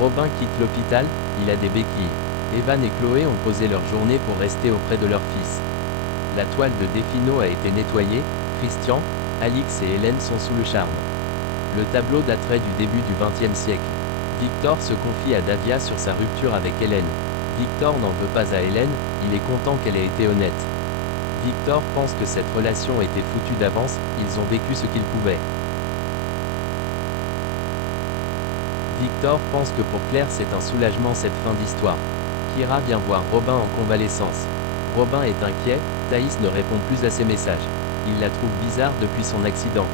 Robin quitte l'hôpital, il a des béquilles. Evan et Chloé ont posé leur journée pour rester auprès de leur fils. La toile de Defino a été nettoyée, Christian, Alix et Hélène sont sous le charme. Le tableau daterait du début du XXe siècle. Victor se confie à Davia sur sa rupture avec Hélène. Victor n'en veut pas à Hélène, il est content qu'elle ait été honnête. Victor pense que cette relation était foutue d'avance, ils ont vécu ce qu'ils pouvaient. Victor pense que pour Claire c'est un soulagement cette fin d'histoire. Kira vient voir Robin en convalescence. Robin est inquiet, Thaïs ne répond plus à ses messages. Il la trouve bizarre depuis son accident.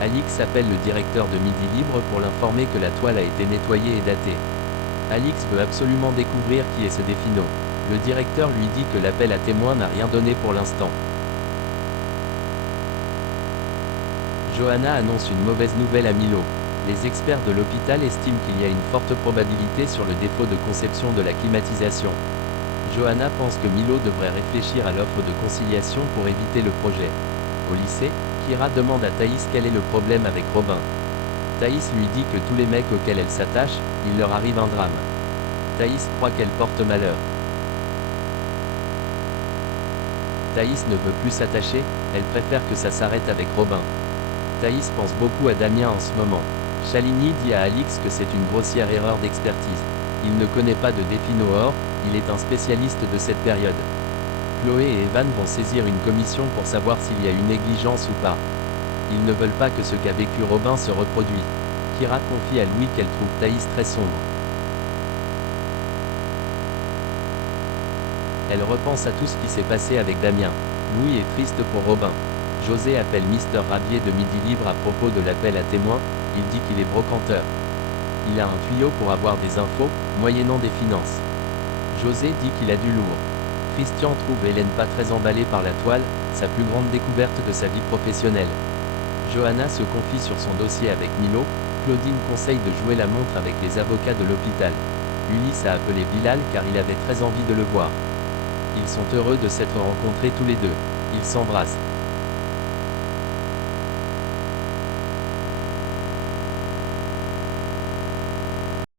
Alix appelle le directeur de Midi Libre pour l'informer que la toile a été nettoyée et datée. Alix veut absolument découvrir qui est ce Defino. Le directeur lui dit que l'appel à témoins n'a rien donné pour l'instant. Johanna annonce une mauvaise nouvelle à Milo. Les experts de l'hôpital estiment qu'il y a une forte probabilité sur le défaut de conception de la climatisation. Johanna pense que Milo devrait réfléchir à l'offre de conciliation pour éviter le projet. Au lycée, Kira demande à Thaïs quel est le problème avec Robin. Thaïs lui dit que tous les mecs auxquels elle s'attache, il leur arrive un drame. Thaïs croit qu'elle porte malheur. Thaïs ne veut plus s'attacher, elle préfère que ça s'arrête avec Robin. Thaïs pense beaucoup à Damien en ce moment. Shalinii dit à Alix que c'est une grossière erreur d'expertise. Il ne connaît pas de Defino or, il est un spécialiste de cette période. Chloé et Evan vont saisir une commission pour savoir s'il y a eu négligence ou pas. Ils ne veulent pas que ce qu'a vécu Robin se reproduise. Kira confie à Louis qu'elle trouve Thaïs très sombre. Elle repense à tout ce qui s'est passé avec Damien. Louis est triste pour Robin. José appelle Mister Rabier de Midi Libre à propos de l'appel à témoins, il dit qu'il est brocanteur. Il a un tuyau pour avoir des infos, moyennant des finances. José dit qu'il a du lourd. Christian trouve Hélène pas très emballée par la toile, sa plus grande découverte de sa vie professionnelle. Johanna se confie sur son dossier avec Milo, Claudine conseille de jouer la montre avec les avocats de l'hôpital. Ulysse a appelé Bilal car il avait très envie de le voir. Ils sont heureux de s'être rencontrés tous les deux. Ils s'embrassent.